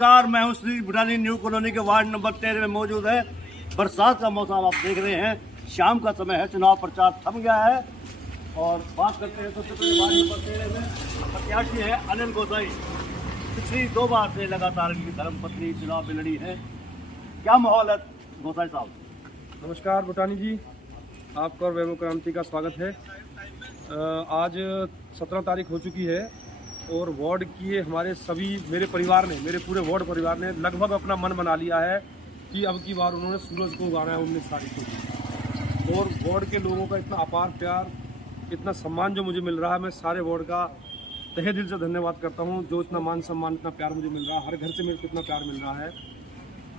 नमस्कार, मैं हूं श्री बुटानी न्यू कॉलोनी के वार्ड नंबर 13 में मौजूद है। बरसात का मौसम आप देख रहे हैं, शाम का समय है, चुनाव प्रचार थम गया है। और बात करते हैं सबसे पहले वार्ड नंबर 13 में प्रत्याशी है अनिल गोसाई। पिछली 2 बार से लगातार इनकी धर्मपत्नी चुनाव में लड़ी है। क्या माहौल है गोसाई साहब? नमस्कार बुटानी जी, आपका और वैभव क्रांति का स्वागत है। आज 17 तारीख हो चुकी है और वार्ड की हमारे सभी मेरे पूरे वार्ड परिवार ने लगभग अपना मन बना लिया है कि अब की बार उन्होंने सूरज को उगाना है 19 तारीख को। और वार्ड के लोगों का इतना अपार प्यार, इतना सम्मान जो मुझे मिल रहा है, मैं सारे वार्ड का तहे दिल से धन्यवाद करता हूँ। जो इतना मान सम्मान, इतना प्यार मुझे मिल रहा है, हर घर से मेरे को इतना प्यार मिल रहा है।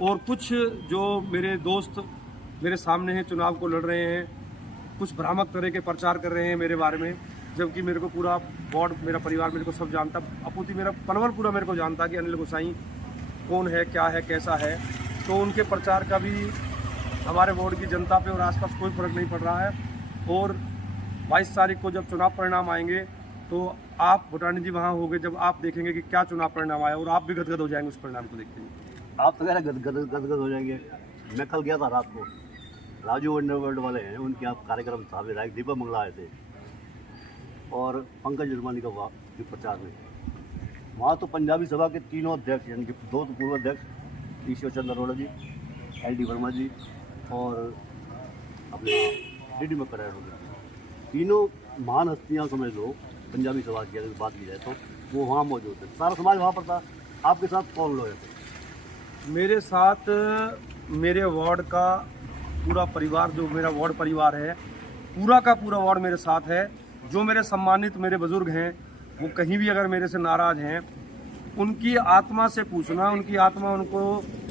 और कुछ जो मेरे दोस्त मेरे सामने हैं, चुनाव को लड़ रहे हैं, कुछ भ्रामक तरह के प्रचार कर रहे हैं मेरे बारे में, जबकि मेरे को पूरा वार्ड, मेरा परिवार मेरे को सब जानता, अपूती मेरा पनवल पूरा मेरे को जानता कि अनिल गोसाई कौन है, क्या है, कैसा है। तो उनके प्रचार का भी हमारे वार्ड की जनता पे और आसपास कोई फर्क नहीं पड़ रहा है। और 22 तारीख को जब चुनाव परिणाम आएंगे तो आप बुटानी जी वहाँ होंगे, जब आप देखेंगे कि क्या चुनाव परिणाम आया, और आप भी गदगद हो जाएंगे उस परिणाम को देख के। आप तो कह रहे गदगद हो जाएंगे। मैं कल गया था रात को, राजू वर्ल्ड वाले हैं, उनके आप कार्यक्रम था, विधायक दीपक मंगला आए थे और पंकज जुर्मानी का प्रचार में। वहाँ तो पंजाबी सभा के तीनों अध्यक्ष, यानी कि 2 पूर्व अध्यक्ष, ईश्वर चंद्र अरोड़ा जी, LD वर्मा जी और अपना DD मकर, तीनों महान हस्तियाँ समझ लो पंजाबी सभा की अगर बात की जाए तो वो वहाँ मौजूद है। सारा समाज वहाँ पर था। आपके साथ कौन लोग थे? मेरे साथ मेरे वार्ड का पूरा परिवार, जो मेरा वार्ड परिवार है, पूरा का पूरा वार्ड मेरे साथ है। जो मेरे सम्मानित मेरे बुजुर्ग हैं, वो कहीं भी अगर मेरे से नाराज हैं, उनकी आत्मा से पूछना, उनकी आत्मा उनको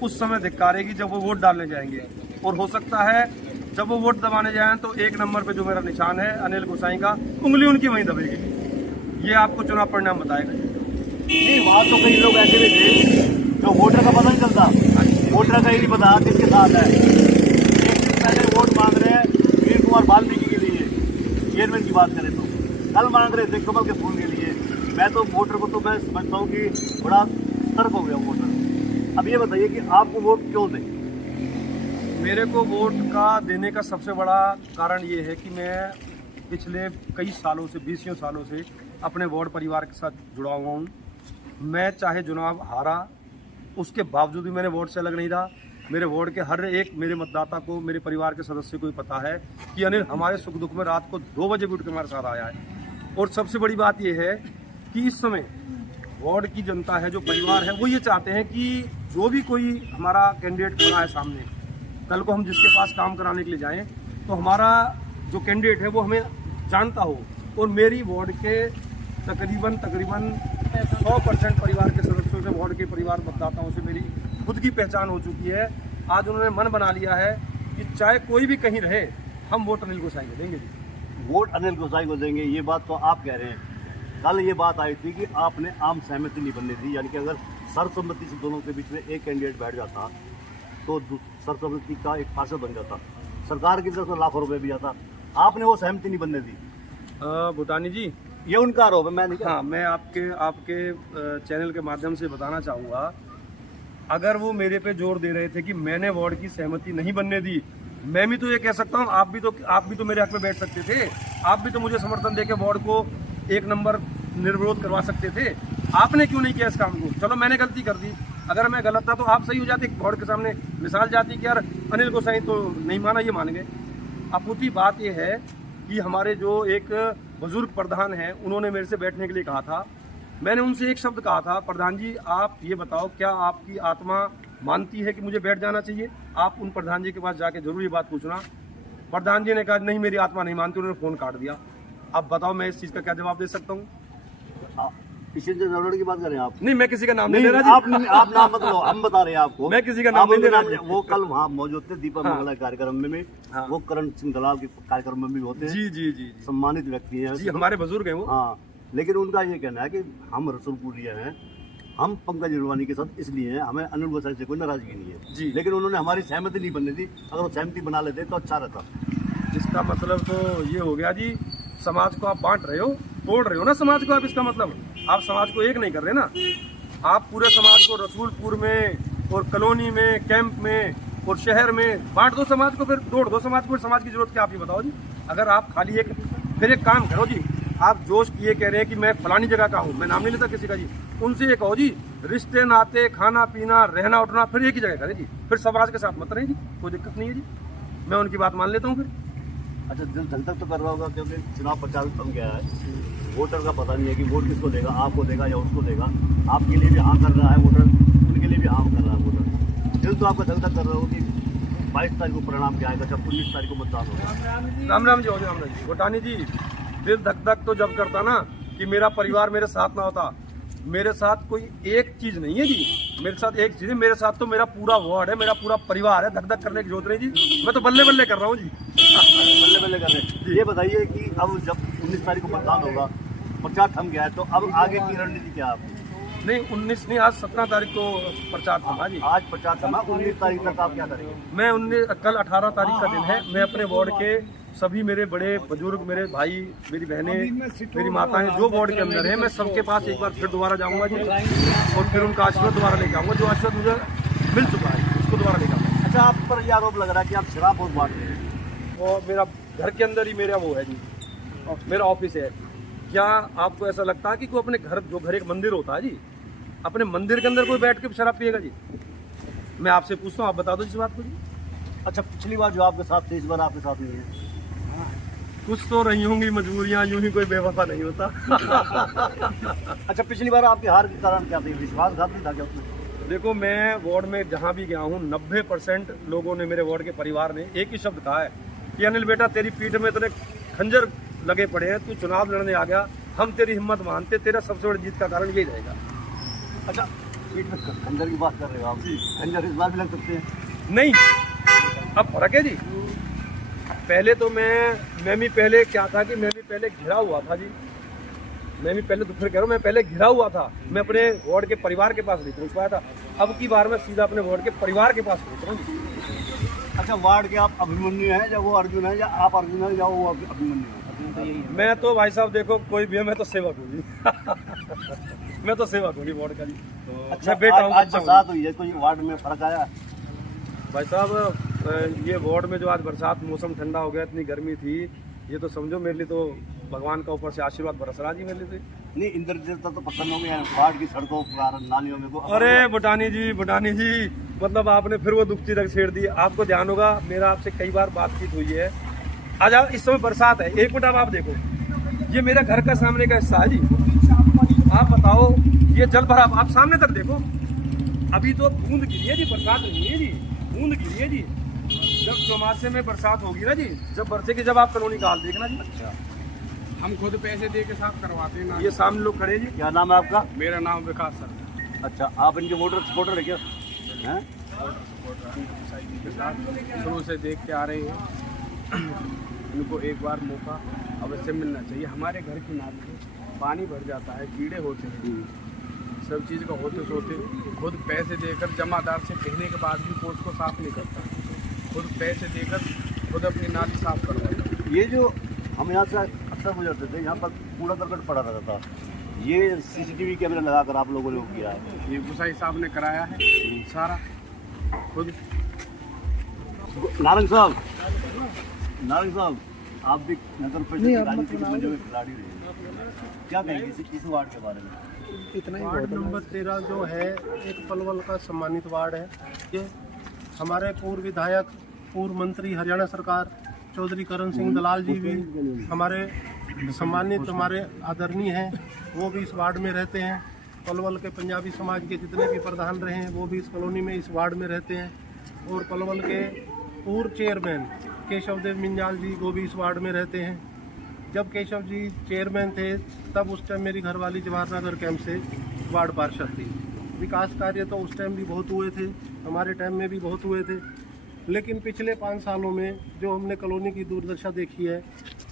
उस समय धिक्कारेगी जब वो वोट डालने जाएंगे। और हो सकता है जब वो वोट दबाने जाएं तो 1 नंबर पे जो मेरा निशान है अनिल गोसाई का, उंगली उनकी वहीं दबेगी। ये आपको चुनाव परिणाम बताएगा। नहीं, वहाँ तो कई लोग ऐसे भी थे जो वोटर का पता नहीं चलता, वोटर का ही नहीं पता किसके साथ है। एक दिन पहले वोट मांग रहे हैं वीर कुमार वाल्मीकि के लिए, चेयरमैन की बात करें तो कल मांग रहे थे कमल के फूल के लिए। मैं तो वोटर को तो मैं समझता हूँ कि बड़ा तर्क हो गया वोटर। अब ये बताइए कि आपको वोट क्यों दें? मेरे को वोट का देने का सबसे बड़ा कारण ये है कि मैं पिछले कई सालों से, 20 सालों से अपने वार्ड परिवार के साथ जुड़ा हुआ हूँ। मैं चाहे चुनाव हारा, उसके बावजूद भी मैंने वार्ड से अलग नहीं रहा। मेरे वार्ड के हर एक मेरे मतदाता को, मेरे परिवार के सदस्य को भी पता है कि अनिल हमारे सुख दुख में रात को 2 बजे भी उठ के हमारे साथ आया है। और सबसे बड़ी बात यह है कि इस समय वार्ड की जनता है, जो परिवार है, वो ये चाहते हैं कि जो भी कोई हमारा कैंडिडेट खड़ा है सामने, कल को हम जिसके पास काम कराने के लिए जाएं तो हमारा जो कैंडिडेट है वो हमें जानता हो। और मेरी वार्ड के तकरीबन 100% परिवार के सदस्यों से, वार्ड के परिवार मतदाताओं से मेरी खुद की पहचान हो चुकी है। आज उन्होंने मन बना लिया है कि चाहे कोई भी कहीं रहे, हम वोट अनिल गोसाई को देंगे। वोट अनिल गोसाई को देंगे, ये बात तो आप कह रहे हैं। कल ये बात आई थी कि आपने आम सहमति नहीं बननी थी, यानी कि अगर सर्वसम्मति से दोनों के बीच में एक कैंडिडेट बैठ जाता तो सर्वसम्मति का एक पार्षद बन जाता, सरकार की तरफ से लाखों रुपए भी आता। आपने वो सहमति नहीं बनने दी। बुटानी जी, ये उनका आरोप है, मैं नहीं। हाँ, मैं आपके चैनल के माध्यम से बताना चाहूँगा, अगर वो मेरे पे जोर दे रहे थे कि मैंने वार्ड की सहमति नहीं बनने दी, मैं भी तो ये कह सकता हूँ, आप भी तो मेरे हक में बैठ सकते थे। आप भी तो मुझे समर्थन देके वार्ड को 1 नंबर निर्विरोध करवा सकते थे। आपने क्यों नहीं किया इस काम को? चलो, मैंने गलती कर दी, अगर मैं गलत था तो आप सही हो जाते, वार्ड के सामने मिसाल जाती कि यार अनिल गोसाई तो नहीं माना, ये मान गए। अपूती बात यह है कि हमारे जो एक बुजुर्ग प्रधान हैं, उन्होंने मेरे से बैठने के लिए कहा था। मैंने उनसे एक शब्द कहा था, प्रधान जी आप ये बताओ, क्या आपकी आत्मा मानती है कि मुझे बैठ जाना चाहिए? आप उन प्रधान जी के पास जाके जरूर ये बात पूछना। प्रधान जी ने कहा नहीं, मेरी आत्मा नहीं मानती, उन्होंने फ़ोन काट दिया। अब बताओ मैं इस चीज़ का क्या जवाब दे सकता हूँ? ईश्वर चंद्र अरोड़ा की बात करें आप? नहीं, मैं किसी का नाम नहीं ले रहा। आप नाम मत लो, हम बता रहे हैं आपको। मैं किसी का नाम नहीं ले रहा। वो कल वहाँ मौजूद थे दीपक मंगला कार्यक्रम में। हाँ। वो करण सिंह दलाल के कार्यक्रम में भी होते हैं। जी जी जी, सम्मानित व्यक्ति हैं जी, हमारे बुजुर्ग हैं वो। हाँ, लेकिन उनका ये कहना है कि हम रसूलपुरिया हैं, हम पंकज जुर्मानी के साथ इसलिए हैं, हमें अनिल गोसाई से कोई नाराजगी नहीं है जी। लेकिन उन्होंने हमारी सहमति नहीं बनने दी। अगर वो सहमति बना लेते तो अच्छा रहता। इसका मतलब तो ये हो गया जी, समाज को आप बांट रहे हो, तोड़ रहे हो ना समाज को आप। इसका मतलब आप समाज को एक नहीं कर रहे ना। आप पूरे समाज को रसूलपुर में और कॉलोनी में, कैंप में और शहर में बांट दो समाज को, फिर तोड़ दो समाज को। समाज की जरूरत क्या आप ही बताओ जी। अगर आप खाली फिर एक काम करो जी, आप जोश ये कह रहे हैं कि मैं फलानी जगह का हूँ, मैं नाम नहीं लेता किसी का जी, उनसे ये कहो जी रिश्ते नाते खाना पीना रहना उठना फिर एक ही जगह करें जी, फिर समाज के साथ मत रहें जी, कोई दिक्कत नहीं है जी, मैं उनकी बात मान लेता हूँ फिर। अच्छा, दिल धक धक तो कर रहा होगा क्योंकि चुनाव प्रचार थम गया है, वोटर का पता नहीं है कि वोट किसको देगा, आपको देगा या उसको देगा। आपके लिए भी हाँ कर रहा है वोटर, उनके लिए भी हाँ कर रहा है वोटर। दिल तो आपका धक धक कर रहा होगा कि 22 तारीख को परिणाम क्या आएगा, जब 19 तारीख को मतदान होगा। राम राम जी, हो राम राम जी। गोटानी जी, दिल धक धक तो जब करता ना कि मेरा परिवार मेरे साथ ना होता। मेरे साथ कोई एक चीज नहीं है जी, मेरे साथ एक चीज है, मेरे साथ तो मेरा पूरा वार्ड है, मेरा पूरा परिवार है। धक धक करने की जरूरत नहीं जी, मैं तो बल्ले बल्ले कर रहा हूँ जी। बल्ले बल्ले कर रहे हैं। ये बताइए कि अब जब 19 तारीख को मतदान होगा, प्रचार थम गया है, तो अब आगे की रणनीति क्या है आपकी? नहीं 19 नहीं, आज 17 तारीख को प्रचार थमा जी। आज प्रचार थमा, 19 तारीख तक आप क्या करेंगे? मैं कल 18 तारीख का दिन है, मैं अपने वार्ड के सभी मेरे बड़े बुजुर्ग, मेरे भाई, मेरी बहनें, मेरी माताएं जो वार्ड के अंदर है, मैं सबके पास एक बार फिर दोबारा जाऊंगा जी, और फिर उनका आशीर्वाद दोबारा लेके आऊंगा। जो आशीर्वाद मुझे मिल चुका है उसको दोबारा लेके आऊंगा। अच्छा, आप पर ये आरोप लग रहा है कि आप शराब बहुत बांट रहे हैं। और मेरा घर के अंदर ही मेरा वो है जी, मेरा ऑफिस है। क्या आपको ऐसा लगता है कि कोई अपने घर, जो घर एक मंदिर होता है जी, अपने मंदिर के अंदर कोई बैठ के शराब पिएगा जी? मैं आपसे पूछता हूँ, आप बता दो इस बात को जी। अच्छा, पिछली बार जो आपके साथ थे, इस बार आपके साथ नहीं है? कुछ तो रही होंगी मजबूरियाँ, यूं ही कोई बेवफा नहीं होता। अच्छा, पिछली बार आपके हार के कारण क्या थे? विश्वासघात नहीं था क्या उसमें? देखो, मैं वार्ड में जहाँ भी गया हूँ 90% लोगों ने, मेरे वार्ड के परिवार ने एक ही शब्द कहा है कि अनिल बेटा, तेरी पीठ में इतने खंजर लगे पड़े हैं, तू चुनाव लड़ने आ गया, हम तेरी हिम्मत मानते, तेरा सबसे बड़ी जीत का कारण यही रहेगा। अच्छा, पीठ में खंजर की बात कर रहे हो आप? खंजर इस बार भी लग सकते हैं? नहीं, अब फर्क है जी। पहले तो मैं भी पहले क्या था कि मैं भी पहले घिरा हुआ था जी, मैं भी पहले, तो फिर कह रहा हूँ, मैं पहले घिरा हुआ था, मैं अपने वार्ड के परिवार के पास नहीं पहुँच पाया था। अब की बार मैं सीधा अपने वार्ड के परिवार के पास पहुँच रहा हूँ। अच्छा, वार्ड के आप अभिमन्यु हैं या वो अर्जुन है, या आप अर्जुन है या वो अभिमन्यु है? मैं तो भाई साहब देखो, कोई भी है, मैं तो सेवक हूँ जी। मैं तो सेवक हूँ जी वार्ड का जी। अच्छा, मैं बेटा हूँ, आज बच्चा हूँ। बरसात हुई है, कोई वार्ड में फर्क आया? भाई साहब, ये वार्ड में जो आज बरसात, मौसम ठंडा हो गया, इतनी गर्मी थी, ये तो समझो मेरे लिए तो भगवान का ऊपर से आशीर्वाद बरस रहा जी मेरे लिए। नहीं, इंद्र देवता तो प्रसन्न हो गए वार्ड की सड़कों पर, नालियों में को। अरे बुटानी जी, मतलब आपने फिर वो दुखती तक छेड़ दी। आपको ध्यान होगा, मेरा आपसे कई बार बातचीत हुई है। आज इस समय बरसात है, एक मिनट आप देखो, ये मेरा घर का सामने का हिस्सा है जी। आप बताओ, ये जल भरा, आप सामने तक देखो, अभी तो बूंद गिरी है जी, बरसात नहीं है जी, बूंद गिरी है जी। जब चौमासे में बरसात होगी ना जी, जब बरसेगी, जब आप कॉलोनी का हाल देखना जी। अच्छा, हम खुद पैसे दे के साफ करवाते हैं ना। ये सामने लोग खड़े जी। क्या नाम है आपका? मेरा नाम विकास सर। अच्छा, आप इनके वोटर सपोर्टर है क्या? हैं? के साथ शुरू से देखते आ रहे हैं। इनको एक बार मौका अवश्य मिलना चाहिए। हमारे घर की नाली में पानी भर जाता है, कीड़े होते हैं, सब चीज़ का होते सोते खुद पैसे देकर, जमादार से कहने के बाद भी कोर्ट को साफ नहीं करता, खुद पैसे देकर खुद अपनी नाली साफ करवाता। ये जो हम यहाँ से अक्सर गुजरते थे, यहाँ पर कूड़ा करकट पड़ा रहता था, ये CCTV कैमरा लगाकर आप लोगों ने वो किया है? ये गुसाई साहब ने कराया है सारा खुद। नारंग साहब, आप भी नगर परिषद की राजनीति के मंच में खिलाड़ी रहे, क्या कहेंगे इस वार्ड के बारे में? वार्ड नंबर 13 जो है एक पलवल का सम्मानित वार्ड है। ये हमारे पूर्व विधायक, पूर्व मंत्री हरियाणा सरकार चौधरी करण सिंह दलाल जी भी हमारे सम्मानित, हमारे आदरणीय हैं, वो भी इस वार्ड में रहते हैं। पलवल के पंजाबी समाज के जितने भी प्रधान रहे हैं वो भी इस कॉलोनी में, इस वार्ड में रहते हैं। और पलवल के पूर्व चेयरमैन केशव देव मिंजाल जी, वो भी इस वार्ड में रहते हैं। जब केशव जी चेयरमैन थे तब उस टाइम मेरी घरवाली जवाहर नगर कैंप से वार्ड पार्षद थी। विकास कार्य तो उस टाइम भी बहुत हुए थे, हमारे टाइम में भी बहुत हुए थे, लेकिन पिछले 5 सालों में जो हमने कॉलोनी की दुर्दशा देखी है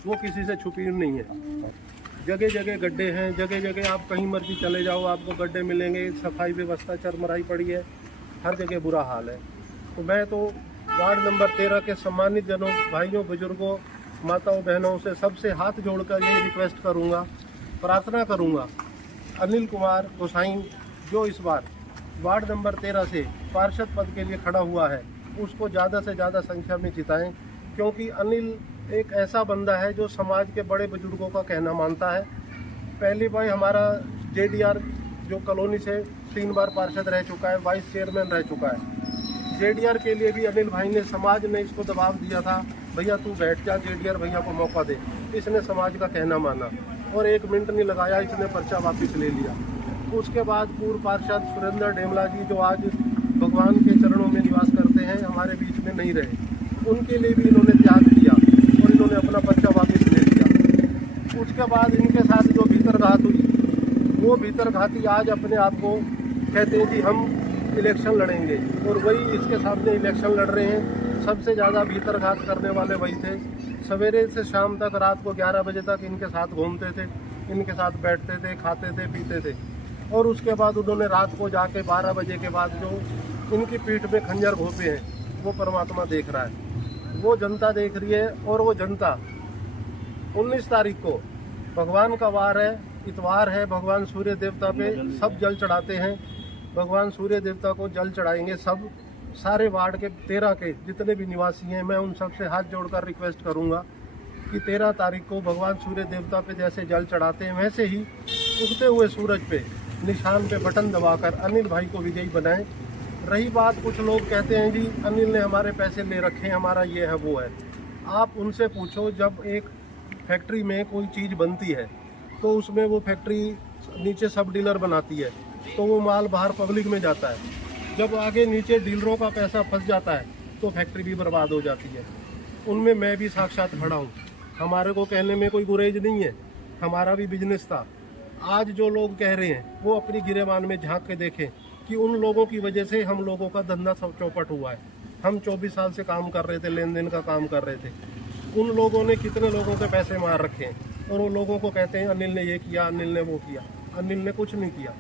वो किसी से छुपी नहीं है। जगह जगह गड्ढे हैं, जगह जगह आप कहीं मर्जी चले जाओ आपको गड्ढे मिलेंगे, सफाई व्यवस्था चरमराई पड़ी है, हर जगह बुरा हाल है। तो मैं तो वार्ड नंबर 13 के सम्मानित जनों, भाइयों, बुजुर्गों, माताओं, बहनों से सबसे हाथ जोड़कर यही रिक्वेस्ट करूंगा, प्रार्थना करूंगा, अनिल कुमार गोसाई जो इस बार वार्ड नंबर 13 से पार्षद पद के लिए खड़ा हुआ है उसको ज़्यादा से ज़्यादा संख्या में जिताएं, क्योंकि अनिल एक ऐसा बंदा है जो समाज के बड़े बुजुर्गों का कहना मानता है। पहली बार हमारा JDR जो कॉलोनी से 3 बार पार्षद रह चुका है, वाइस चेयरमैन रह चुका है। JDR के लिए भी अनिल भाई ने, समाज ने इसको दबाव दिया था, भैया तू बैठ जा, JDR भैया को मौका दे। इसने समाज का कहना माना और 1 मिनट नहीं लगाया, इसने पर्चा वापस ले लिया। उसके बाद पूर्व पार्षद सुरेंद्र डेमला जी जो आज भगवान के चरणों में निवास करते हैं, हमारे बीच में नहीं रहे, उनके लिए भी इन्होंने त्याग किया और इन्होंने अपना पर्चा वापस ले लिया। उसके बाद इनके साथ जो भीतरघात हुई, वो भीतरघाती आज अपने आप को कहते हैं कि हम इलेक्शन लड़ेंगे, और वही इसके सामने इलेक्शन लड़ रहे हैं। सबसे ज़्यादा भीतरघात करने वाले वही थे। सवेरे से शाम तक, रात को 11 बजे तक इनके साथ घूमते थे, इनके साथ बैठते थे, खाते थे, पीते थे। और उसके बाद उन्होंने रात को जाके 12 बजे के बाद जो इनकी पीठ में खंजर घोंपे हैं, वो परमात्मा देख रहा है, वो जनता देख रही है। और वो जनता 19 तारीख को भगवान का वार है, इतवार है, भगवान सूर्य देवता पे सब जल चढ़ाते हैं। भगवान सूर्य देवता को जल चढ़ाएंगे सब, सारे वार्ड के 13 के जितने भी निवासी हैं। मैं उन सब से हाथ जोड़कर रिक्वेस्ट करूंगा कि 13 तारीख को भगवान सूर्य देवता पे जैसे जल चढ़ाते हैं, वैसे ही उगते हुए सूरज पे निशान पे बटन दबाकर अनिल भाई को विजयी बनाएं। रही बात, कुछ लोग कहते हैं जी अनिल ने हमारे पैसे ले रखे हैं, हमारा ये है वो है। आप उनसे पूछो, जब एक फैक्ट्री में कोई चीज़ बनती है तो उसमें वो फैक्ट्री नीचे सब डीलर बनाती है, तो वो माल बाहर पब्लिक में जाता है। जब आगे नीचे डीलरों का पैसा फंस जाता है तो फैक्ट्री भी बर्बाद हो जाती है। उनमें मैं भी साक्षात खड़ा हूँ, हमारे को कहने में कोई गुरेज नहीं है, हमारा भी बिजनेस था। आज जो लोग कह रहे हैं वो अपनी गिरेबान में झांक के देखें कि उन लोगों की वजह से हम लोगों का धंधा सब चौपट हुआ है। हम 24 साल से काम कर रहे थे, लेन देन का काम कर रहे थे। उन लोगों ने कितने लोगों के पैसे मार रखे हैं, और वो लोगों को कहते हैं अनिल ने ये किया, अनिल ने वो किया। अनिल ने कुछ नहीं किया,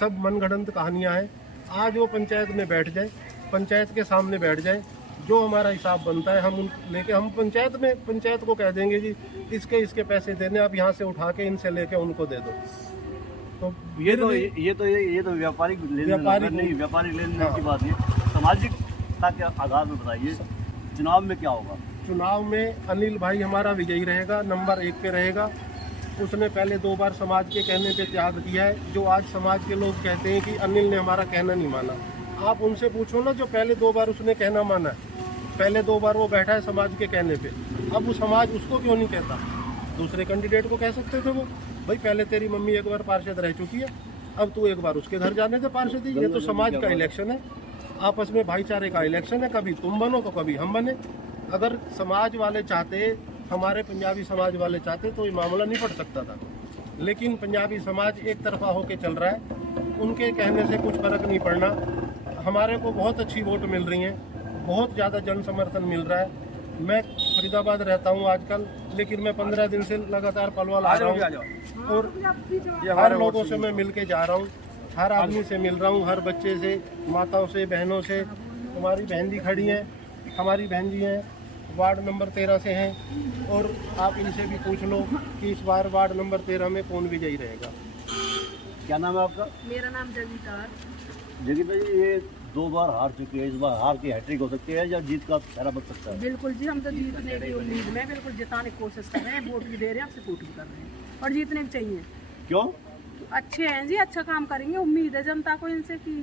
सब मनगढ़ंत कहानियाँ हैं। आज वो पंचायत में बैठ जाए, पंचायत के सामने बैठ जाए, जो हमारा हिसाब बनता है हम उन लेके हम पंचायत को कह देंगे जी इसके पैसे देने, आप यहाँ से उठा के इनसे लेके उनको दे दो। तो ये तो व्यापारिक लेन देन की बात है। सामाजिकता के आधार में बताइए, चुनाव में क्या होगा? चुनाव में अनिल भाई हमारा विजयी रहेगा, नंबर 1 पे रहेगा। उसने पहले 2 बार समाज के कहने पे त्याग दिया है। जो आज समाज के लोग कहते हैं कि अनिल ने हमारा कहना नहीं माना, आप उनसे पूछो ना, जो पहले 2 बार उसने कहना माना, पहले 2 बार वो बैठा है समाज के कहने पे, अब वो समाज उसको क्यों नहीं कहता? दूसरे कैंडिडेट को कह सकते थे वो, भाई पहले तेरी मम्मी 1 बार पार्षद रह चुकी है, अब तू 1 बार उसके घर जाने दे पार्षद। ये तो समाज का इलेक्शन है, आपस में भाईचारे का इलेक्शन है, कभी तुम बनो तो कभी हम बने। अगर समाज वाले चाहते, हमारे पंजाबी समाज वाले चाहते तो ये मामला नहीं पड़ सकता था, लेकिन पंजाबी समाज एक तरफा होके चल रहा है, उनके कहने से कुछ फर्क नहीं पड़ना। हमारे को बहुत अच्छी वोट मिल रही है, बहुत ज़्यादा जन समर्थन मिल रहा है। मैं फरीदाबाद रहता हूँ आजकल, लेकिन मैं 15 दिन से लगातार पलवल आ रहा हूँ और हर लोगों से मैं मिल के जा रहा हूँ, हर आदमी से मिल रहा हूँ, हर बच्चे से, माताओं से, बहनों से। हमारी बहन जी खड़ी हैं, हमारी बहन जी हैं, वार्ड नंबर 13 से हैं, और आप इनसे भी पूछ लो कि इस बार वार्ड नंबर 13 में कौन विजयी रहेगा। क्या नाम है आपका? मेरा नाम जगीता। जगीता जी, ये 2 बार हार चुके हैं, इस बार हार की हैट्रिक हो सकती है या जीत का सहरा बन सकता है? बिल्कुल जी, हम तो जीतने की उम्मीद में बिल्कुल जिताने की कोशिश कर रहे हैं, वोट भी दे रहे हैं, सपोर्ट भी कर रहे हैं, और जीतने भी चाहिए। क्यों? अच्छे हैं जी, अच्छा काम करेंगे, उम्मीद है जनता को इनसे कि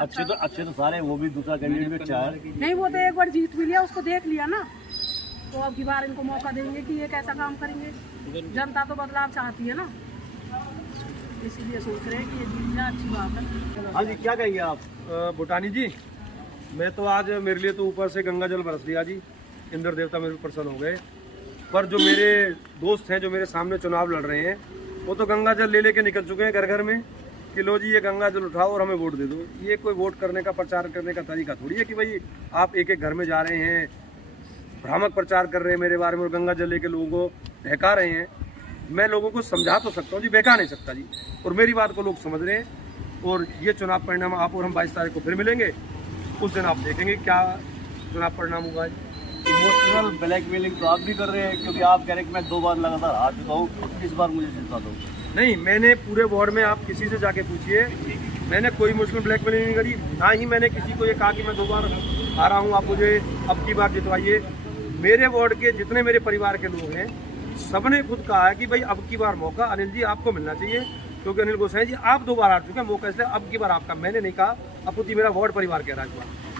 अच्छे तो सारे, वो भी दूसरा कैंडिडेट भी अच्छा है। नहीं, वो तो एक बार जीत भी लिया, उसको देख लिया ना, तो अब की बार इनको मौका देंगे कि ये कैसा काम करेंगे। जनता तो बदलाव चाहती है ना, इसीलिए सोच रहे हैं कि ये जीत जाए, अच्छी बात है। हाँ जी, क्या कहेंगे आप? भूटानी जी, मैं तो आज, मेरे लिए तो ऊपर से गंगा जल बरस दिया जी, इंद्र देवता मेरे पर प्रसन्न हो गए। पर जो मेरे दोस्त हैं, जो मेरे सामने चुनाव लड़ रहे हैं, वो तो गंगा जल ले लेके निकल चुके हैं घर घर में कि लो जी ये गंगा जल उठाओ और हमें वोट दे दो। ये कोई वोट करने का, प्रचार करने का तरीका थोड़ी है कि भाई आप एक एक घर में जा रहे हैं, भ्रामक प्रचार कर रहे हैं मेरे बारे में और गंगा जल लेके लोगों को बहका रहे हैं। मैं लोगों को समझा तो सकता हूँ जी, बहका नहीं सकता जी, और मेरी बात को लोग समझ रहे हैं। और ये चुनाव परिणाम आप और हम 22 तारीख को फिर मिलेंगे, उस दिन आप देखेंगे क्या चुनाव परिणाम हुआ है। इमोशनल ब्लैकमेलिंग तो आप भी कर रहे हैं, क्योंकि आप कह रहे हैं कि मैं 2 बार लगातार हार चुका हूँ, इस बार मुझे जिता दो। नहीं, मैंने पूरे वार्ड में, आप किसी से जाके पूछिए, मैंने कोई इमोशनल ब्लैकमेलिंग नहीं करी, ना ही मैंने किसी को ये कहा कि मैं 2 बार आ रहा हूँ, आप मुझे अब की बार जितवाइए। मेरे वार्ड के जितने मेरे परिवार के लोग हैं, सबने खुद कहा है कि भाई अब की बार मौका अनिल जी आपको मिलना चाहिए, क्योंकि अनिल गोसाई जी आप 2 बार हार चुके हैं, मौका इसलिए अब की बार आपका। मैंने नहीं कहा, अपुति मेरा वार्ड परिवार कह रहा है।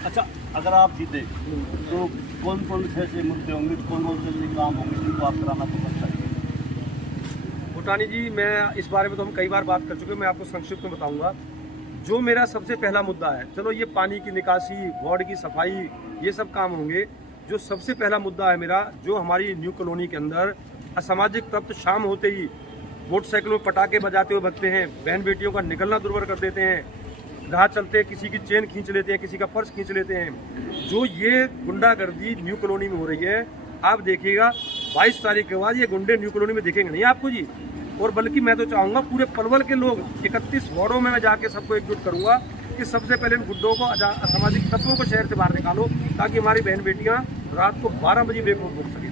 अच्छा, अगर आप जीते तो कौन कौन से ऐसे मुद्दे होंगे, कौन कौन से ऐसे काम होंगे जिनको आप कराना पसंद करेंगे? भूटानी जी, मैं इस बारे में तो हम कई बार बात कर चुके हैं, मैं आपको संक्षिप्त में बताऊंगा। जो मेरा सबसे पहला मुद्दा है, चलो ये पानी की निकासी, वार्ड की सफाई, ये सब काम होंगे। जो सबसे पहला मुद्दा है मेरा, जो हमारी न्यू कॉलोनी के अंदर असामाजिक तत्व शाम होते ही मोटरसाइकिलों में पटाखे बजाते हुए भगते हैं, बहन बेटियों का निकलना दुर्भर कर देते हैं, राह चलते किसी की चेन खींच लेते हैं, किसी का पर्स खींच लेते हैं। जो ये गुंडागर्दी न्यू कॉलोनी में हो रही है, आप देखिएगा 22 तारीख के बाद ये गुंडे न्यू कॉलोनी में दिखेंगे नहीं आपको जी। और बल्कि मैं तो चाहूँगा पूरे पलवल के लोग 31 वार्डों में मैं जाके सबको एकजुट करूँगा कि सबसे पहले इन गुड्डों को, असामाजिक तत्वों को शहर से बाहर निकालो, ताकि हमारी बहन बेटियाँ रात को 12 बजे बेखौफ घूम सकें।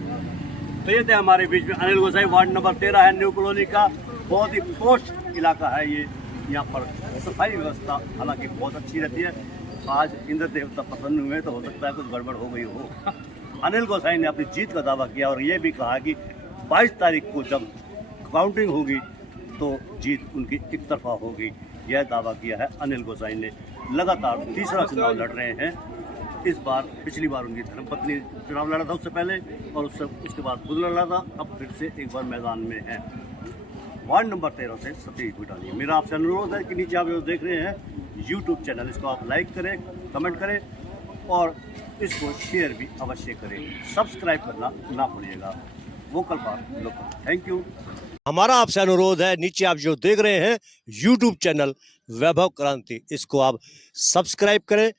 तो ये थे हमारे बीच में अनिल गोसाई, वार्ड नंबर 13 है न्यू कॉलोनी का। बहुत ही पोस्ट इलाका है ये। यहाँ पर सफाई व्यवस्था हालांकि बहुत अच्छी रहती है। आज इंद्र देवता प्रसन्न हुए तो हो सकता है कुछ गड़बड़ हो गई हो। अनिल गोसाई ने अपनी जीत का दावा किया और ये भी कहा कि 22 तारीख को जब काउंटिंग होगी तो जीत उनकी एक तरफा होगी। यह दावा किया है अनिल गोसाई ने। लगातार तीसरा चुनाव लड़ रहे हैं। इस बार, पिछली बार उनकी धर्मपत्नी चुनाव लड़ा था उससे पहले, और उसके बाद खुद लड़ा था। अब फिर से एक बार मैदान में है। वार्ड नंबर 13 से सतीश भूटानी। मेरा आपसे अनुरोध है कि नीचे आप जो देख रहे हैं यूट्यूब चैनल, इसको आप लाइक करें, कमेंट करें और इसको शेयर भी अवश्य करें। सब्सक्राइब करना ना भूलिएगा। Vocal for local. Thank you. हमारा आपसे अनुरोध है, नीचे आप जो देख रहे हैं यूट्यूब चैनल वैभव क्रांति, इसको आप सब्सक्राइब करें,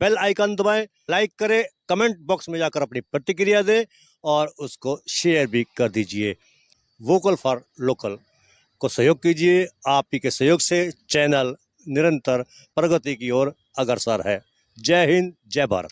बेल आइकन दबाएं, लाइक करें, कमेंट बॉक्स में जाकर अपनी प्रतिक्रिया दें और उसको शेयर भी कर दीजिए। वोकल फॉर लोकल को सहयोग कीजिए। आप ही के सहयोग से चैनल निरंतर प्रगति की ओर अग्रसर है। जय हिंद, जय भारत।